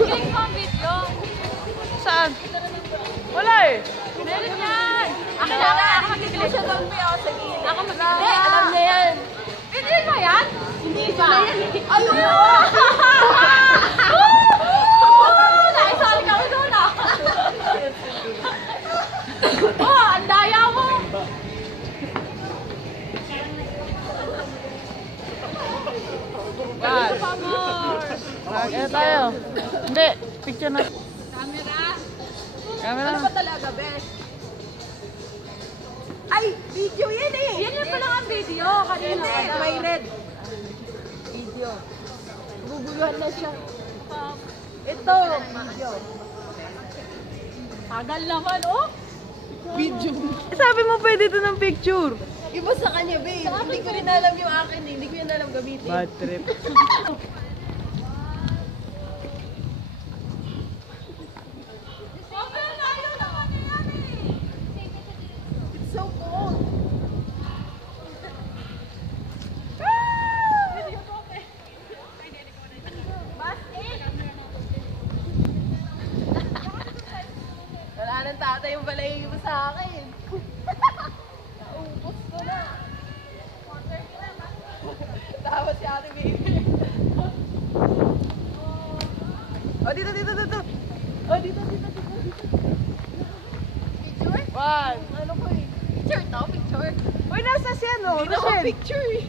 Click mo ang video. Saan? Wala eh. Meron yan. Ako mag-click. Ako mag-click. Alam niya yan. Video mo yan? Hindi ba? Ayun mo! Naisali kami doon ah. Oh, ang daya mo. Yan. Kaya tayo. Hindi, picture na. Camera. Ano ba talaga, bes? Ay, video yan eh. Yan yung pala ang video. Kanina. Hindi, may red. Video. Guguluhan na siya. Ito, video. Tagal naman, oh. Video. Sabi mo pwede ito ng picture. Iba sa kanya, babe. Hindi ko rin alam yung akin eh. Hindi ko yan alam gamitin. Bad trip. It's so cold. Wala nang tatay yung balay mo sa akin. Naubos ko na. Tapos si ate baby. Oh, dito. Oh, dito. Picture? One. Ano ko eh? Picture to, picture. Uy, nasa siya no? Hindi na ako picture eh.